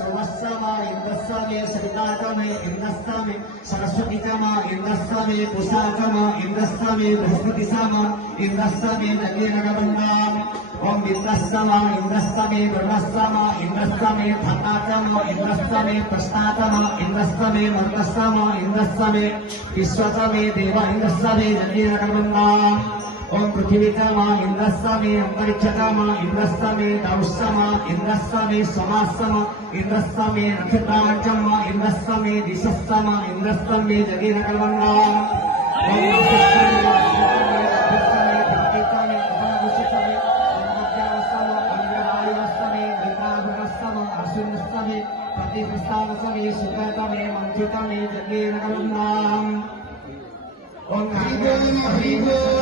सोमस्तमा इंद्रस्तमे सवितातमे इंद्रस्तमे सरस्वतीतमा इंद्रस्तमे पुषातमा इंद्रस्तमे बृहस्पतिसमा इंद्रस्तमे नगेनगमन्नाम ओम इंद्रस्तमा इंद्रस्तमे ब्रह्मस्तमा इंद्रस्तमे धतातमा इंद्रस्तमे प्रस्तातमा इंद्रस्तमे मंत्रस्तमा इंद्रस्तमे विश्वतमे देव इंद्रस्तमे नगेनगमन्नाम ओम पृथ्वीतमा इंद्रस्तमे अंतरिक्षतमा इंद्रस्तमे दौस्तमा इंद्रस्तमे समास्तमा इंद्रस्तमे नक्षत्रांचमा इंद्रस्तमे दिशस्तमा इंद्रस्तमे जगीनकल्वन्नाम प्रतिष्ठावसमे सुखतमे मंचितमे जगीनकल्वन्नाम ओम हरि बोल